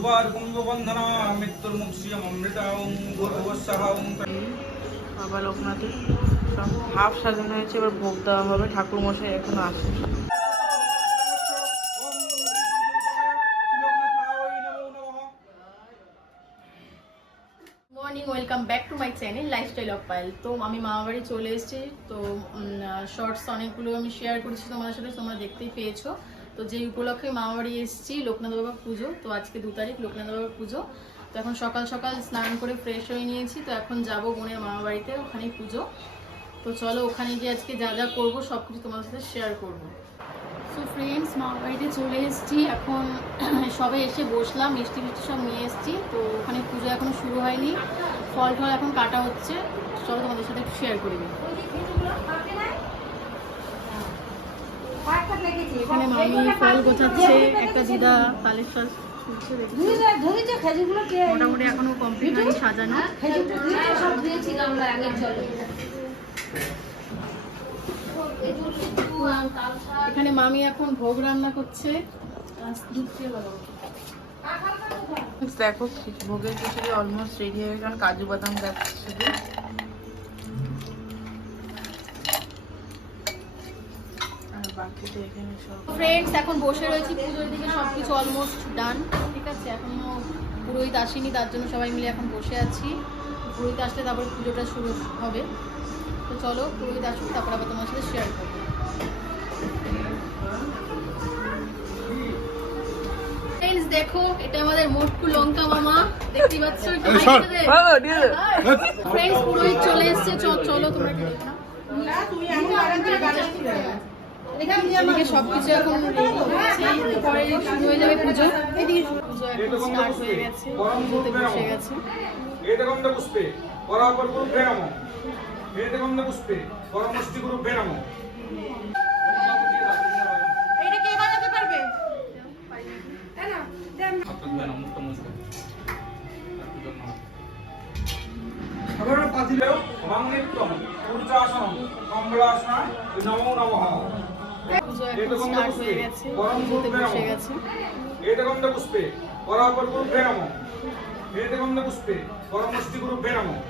পূর্বার কুম্ভবন্ধনা মৃত্যুর্মুক্ষিয়ম অমৃতাং ভূর্ভুবস্সহং। বাবা লোকনাথের সব হাফ সাজানো হয়েছে, এবার ভোগ দেওয়া হবে। ঠাকুর মশাই এখনো আসে। Morning, welcome back to my channel lifestyle of Payel. তো আমি মামাবাড়ি চলে এসেছি। তো শর্টস অনেকগুলো আমি শেয়ার করেছি তোমাদের সাথে, তোমরা দেখতেই পেয়েছো। তো যেই উপলক্ষে মামাবাড়ি এসেছি লোকনাথ বাবার পুজো। তো আজকে 2 তারিখ লোকনাথ বাবার পুজো। তো এখন সকাল সকাল স্নান করে ফ্রেশ হয়ে নিয়েছি। তো এখন যাব বোনের মামাবাড়িতে, ওখানেই পুজো। তো চলো ওখানে গিয়ে আজকে যা যা করবো সব কিছু তোমাদের সাথে শেয়ার করবো। সো ফ্রেন্ডস, মামাবাড়িতে চলে এসেছি। এখন সবে এসে বসলাম, মিষ্টি মিষ্টি সব নিয়ে এসেছি। তো ওখানে পুজো এখনো শুরু হয়নি, ফল টল এখন কাটা হচ্ছে। চলো তোমাদের সাথে একটু শেয়ার করে দিই। এখানে মামি ফল গোছাচ্ছে, একটা দিদা তালের শাঁস ছুলছে। মোটামুটি এখনো কমপ্লিট হয়নি সাজানো। এখানে মামি এখন ভোগ রান্না করছে। দেখো ভোগের খিচুড়ি অলমোস্ট রেডি হয়ে গেছে, কাজু বাদাম যাচ্ছে শুধু। ফ্রেন্ডস, এখন বসে রয়েছি, পুজোর দিকে সবকিছু অলমোস্ট ডান। ঠিক আছে, এখনো পুরোহিত আসেনি, তার জন্য সবাই মিলে এখন বসে আছি। পুরোহিত আসলে তারপরে পুজোটা শুরু হবে। তো চলো পুরোহিত আসুক, তারপর আবার তোমার সাথে শেয়ার করবো। ফ্রেন্ডস দেখো, এটা আমাদের মোটকু লঙ্কা মামা, দেখতেই পাচ্ছ। ফ্রেন্ডস পুরোহিত চলে এসছে, চলো তোমরা একটু দেখো। এদিকে সবকিছু এখন পরে শুরু হয়ে যাবে পুজো। পুজো এখন স্টার্ট হয়ে গেছে, পুজোতে বসে গেছে। পুষ্পে পরাপর গুরুভ্যে নমঃ। এতগন্ধ পুষ্পে পরমষ্টি গুরুভ্যে নমঃ। এটা কে বানাতে পারবে? পুজো এখন স্টার্ট হয়ে গেছে, পুজোতে বসে গেছে। এতগন্ধ পুষ্পে পরাপর গুরুভ্যে নমঃ। এতগন্ধ পুষ্পে পরমষ্টি গুরুভ্যে নমঃ।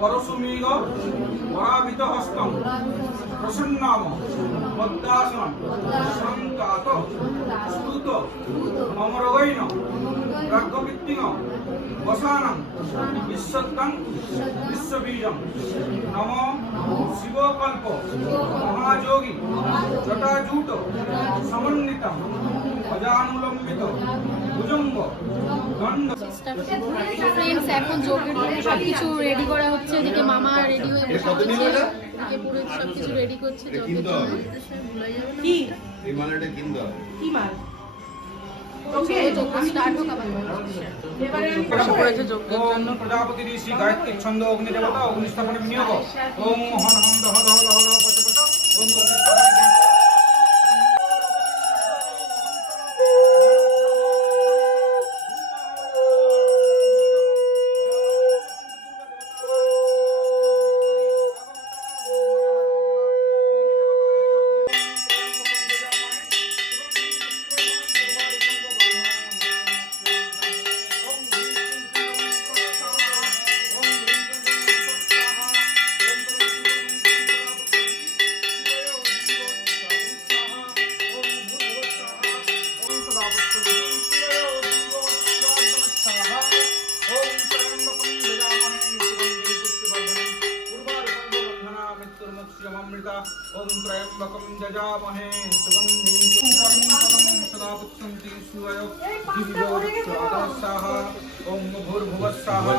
পরশুমেঘ পরাবিত হস্তম প্রসন্নাম পদ্মাসনম সংকাত স্তুত মমরগৈন রাগবিত্তিং বসানং বিশ্বত্তং বিশ্ববীজং নম শিবকল্প মহাযোগী জটাজূট সমন্বিতম অজানুলম্বিত ভুজঙ্গ দণ্ড। ফ্রেন্ডস, এখন যোগের জন্য সবকিছু রেডি করা হচ্ছে। এদিকে মামা রেডি হয়ে বসে আছে, এদিকে পুরো সবকিছু রেডি করছে যোগের জন্য। কি এই মালটা কিনতে হবে? কি মাল? ওকে, যোগ স্টার্ট হোক আবার। এবারে বসে পড়েছে যোগের জন্য। প্রজাপতি ঋষি গায়ত্রী ছন্দ অগ্নি দেবতা অগ্নিস্থাপনে বিনিয়োগ। ওম হন হন দহ দহ লহ লহ পচ পচ। ওম অগ্নিস্থাপনে জ্ঞান। ओम त्र्यंबकं जजामहे सुगंधिं पुष्टिवर्धनम् सदा বিষ্ণুয় দিবিজোৎসরাদস্যাহা ওম ভূর্ভুবস্যাহা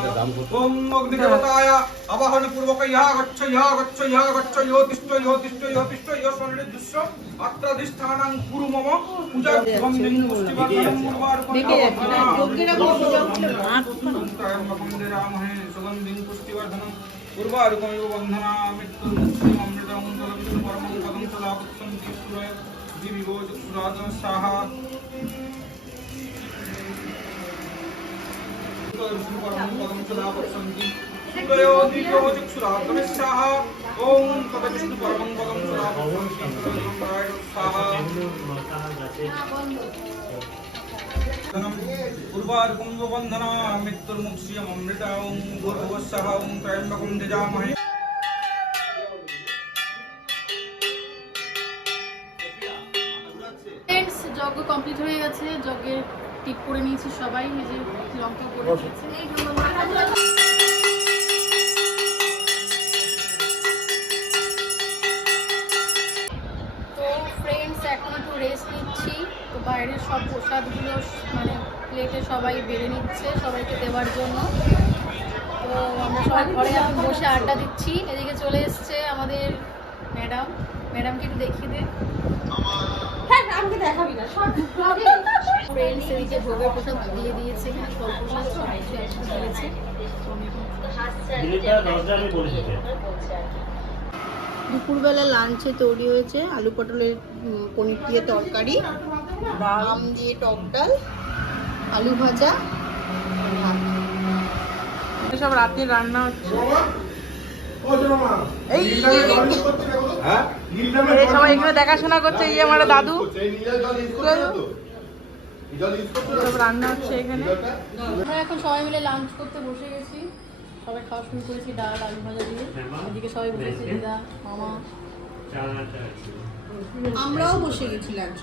ওম অগ্নিদেবতায় আবাহন পূর্বক ইহা গচ্ছ ইহো তিষ্ঠ ইহ সন্নিধিষ্য আত্রাধিষ্ঠানাং কুরু মম পূজা বন্দিং পুষ্টিবর্ধনং ত্রয়ম্বকমহে সুগন্ধিং পুষ্টিবর্ধনং পূর্বারুকমিব বন্ধনা মৃত্যুর্মুক্তিম অমৃতং জলবিষ্ণু পরমং পদং সদা পুৎসন্তি সুরয় দিবিগোৎসরাদস্যাহা विष्णु परमं पदं सदा पश्यन्ति सूर्यो दिव्योचक्षुरात्मस्याः ॐ तद विष्णु परमं पदं सदा पश्यन्ति पूर्वार्कुं वन्दना मृत्युर्मुक्ष्यम् अमृता ॐ भूर्भुवस्सः ॐ त्र्यम्बकं यजामहे। ফ্রেন্ডস যজ্ঞ কমপ্লিট হয়ে গেছে, যজ্ঞের টিপ করে নিয়েছি সবাই, এই যে লঙ্কা করে দিয়েছে। তো ফ্রেন্ডস এখন একটু রেস্ট নিচ্ছি। তো বাইরের সব প্রসাদগুলো মানে প্লেটে সবাই বেড়ে নিচ্ছে সবাইকে দেওয়ার জন্য। তো আমরা সবাই ঘরে এখন বসে আড্ডা দিচ্ছি। এদিকে চলে এসছে আমাদের ম্যাডামকে একটু দেখিয়ে দে। ফ্রেন্ডস এদিকে ভোগের প্রসাদ দিয়ে দিয়েছে, এখানে ফল প্রসাদ সব কিছু একসাথে দিয়েছে। দুপুরবেলা লাঞ্চে তৈরি হয়েছে আলু পটলের পনির দিয়ে তরকারি, আম দিয়ে টক ডাল, আলু ভাজা, ভাত। সব রাতে রান্না হচ্ছে। এই সবাই এখানে দেখাশোনা করছে, এই আমার দাদু সব রান্না হচ্ছে এখানে। আমরা এখন সবাই মিলে লাঞ্চ করতে বসে গেছি, সবাই খাওয়া শুরু করেছি ডাল আলু ভাজা দিয়ে। এদিকে সবাই বসেছে, দিদা মামা আমরাও বসে গেছি লাঞ্চ।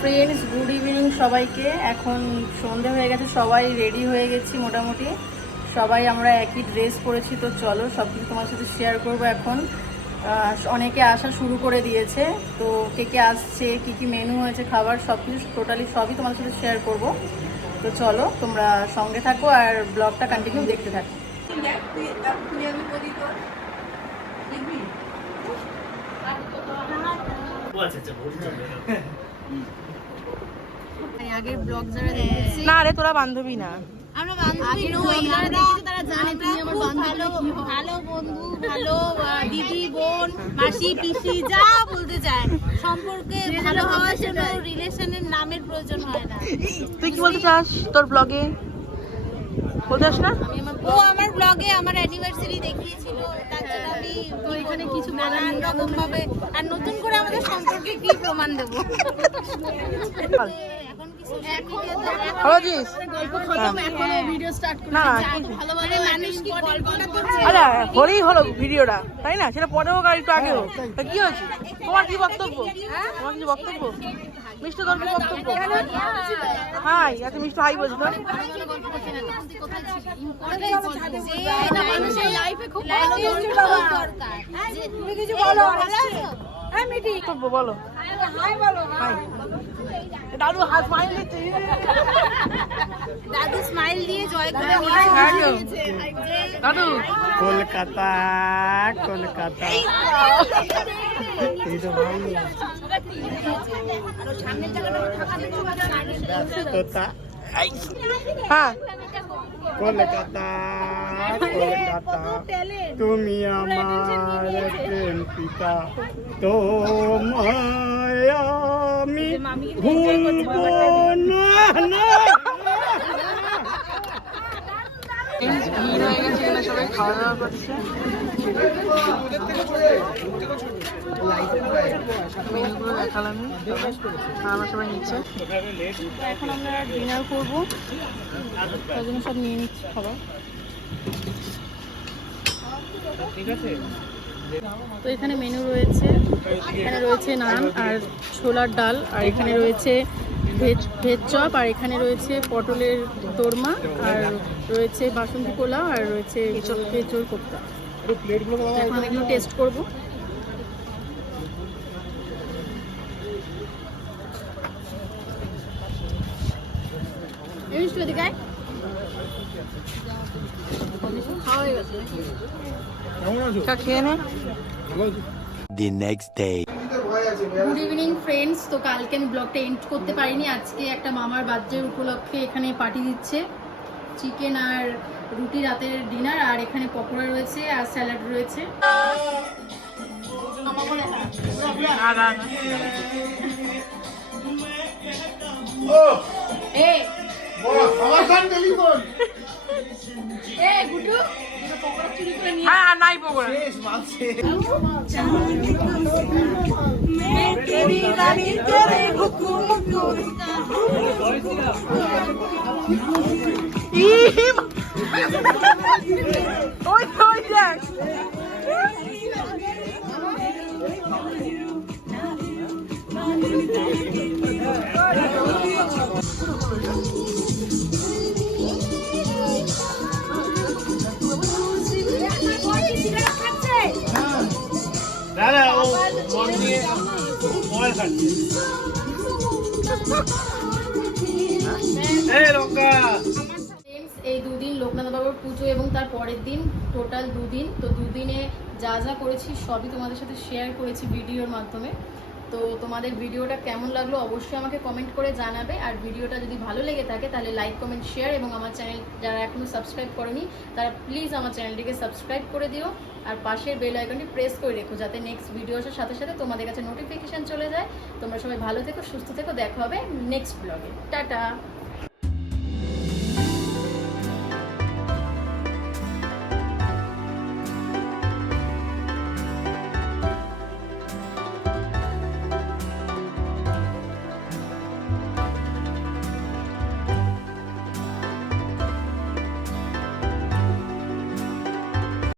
ফ্রেন্ডস গুড ইভিনিং সবাইকে। এখন সন্ধে হয়ে গেছে, সবাই রেডি হয়ে গেছি মোটামুটি, সবাই আমরা একই ড্রেস পরেছি। তো চলো সব কিছু তোমার সাথে শেয়ার করবো। এখন অনেকে আসা শুরু করে দিয়েছে, তো কে কে আসছে, কি কি মেনু হয়েছে খাবার, সব কিছু টোটালি সবই তোমার সাথে শেয়ার করব। তো চলো তোমরা সঙ্গে থাকো আর ব্লগটা কন্টিনিউ দেখতে থাকো। আগের ব্লগ যারা দেখেছি, না রে তোরা বান্ধবী না, আমরা বান্ধবী নই, যারা দেখেছে তারা জানে তুমি আমার ভালো ভালো বন্ধু, ভালো দিদি, বোন, মাসি, পিসি যা বলতে চায়। সম্পর্কে ভালো হওয়ার জন্য রিলেশনের নামের প্রয়োজন হয় না। তুই কি বলতে চাস তোর ব্লগে? বলতে চাস না? ও আমার ব্লগে আমার অ্যানিভার্সারি দেখিয়েছিল, তার জন্য আমি তো এখানে কিছু নানান রকম ভাবে আর নতুন করে আমাদের সম্পর্কে কি প্রমাণ দেব। এখন কি সোশ্যাল মিডিয়াতে হলোজিস গল্প খতম, এখন ভিডিও স্টার্ট না করতে ভালোভাবে মানুষ কি গল্পটা করছে। আরে হলেই হলো ভিডিওটা, তাই না? সেটা পরে হোক আর একটু আগে হোক। তা কি হয়েছে? তোমার কি বক্তব্য? তোমার কিছু বক্তব্য? মিষ্টি তোর কি বক্তব্য? হাই, আচ্ছা মিষ্টি হাই বলছো তো? মানুষের লাইফে খুব ভালো বন্ধু দরকার। তুমি কিছু বলো, ভালো আছো? হ্যাঁ মিটি বক্তব্য বলো। হাই দাদু হাত স্মাইল দিচ্ছে। দাদু স্মাইল দিয়ে জয় করে দাদু কলকাতা কলকাতা এই তো ভাই ব্যস্ততা। হ্যাঁ কলকাতা কলকাতা তুমি আমার প্রেম পিতা, তোমায় আমি ভুলবো না। ভিড় হয়ে গেছে, এখানে সবাই খাওয়া দাওয়া করছে। মেনুগুলো দেখালাম, আমরা সবাই নিচ্ছে। এখন আমরা ডিনার করবো, তার জন্য সব নিয়ে নিচ্ছি খাবার। তো এখানে মেনু রয়েছে, এখানে রয়েছে নান আর ছোলার ডাল, আর এখানে রয়েছে ভেজ চপ, আর এখানে রয়েছে পটলের দোরমা, আর রয়েছে বাসন্তী পোলাও, আর রয়েছে কেঁচোর কোপ্তা। এখন এগুলো টেস্ট করবো। মিষ্টি এদিকে আয়। খাওয়া হয়ে গেছে। তা খেয়ে নে। The next day. Good evening friends. তো কালকে আমি ব্লগটা এন্ড করতে পারিনি, আজকে একটা মামার বার্থডে উপলক্ষে এখানে পার্টি দিচ্ছে, চিকেন আর রুটি রাতের ডিনার, আর এখানে পকোড়া রয়েছে আর স্যালাড রয়েছে। গুড্ডু পকোড়া চুরি করে নিয়ে হ্যাঁ আর নাই পকোড়া। ওই ওই দেখ দাদা ও মন দিয়ে মোবাইল খাচ্ছে এই লঙ্কা। এই দুদিন লোকনাথ বাবার পুজো এবং তার পরের দিন, টোটাল দুদিন। তো দুদিনে যা যা করেছি সবই তোমাদের সাথে শেয়ার করেছি ভিডিওর মাধ্যমে। তো তোমাদের ভিডিওটা কেমন লাগলো অবশ্যই আমাকে কমেন্ট করে জানাবে, আর ভিডিওটা যদি ভালো লেগে থাকে তাহলে লাইক কমেন্ট শেয়ার, এবং আমার চ্যানেল যারা এখনও সাবস্ক্রাইব করনি তারা প্লিজ আমার চ্যানেলটিকে সাবস্ক্রাইব করে দিও, আর পাশের বেল আইকনটি প্রেস করে রেখো যাতে নেক্সট ভিডিও আসার সাথে সাথে তোমাদের কাছে নোটিফিকেশান চলে যায়। তোমরা সবাই ভালো থেকো, সুস্থ থেকো, দেখা হবে নেক্সট ব্লগে। টাটা।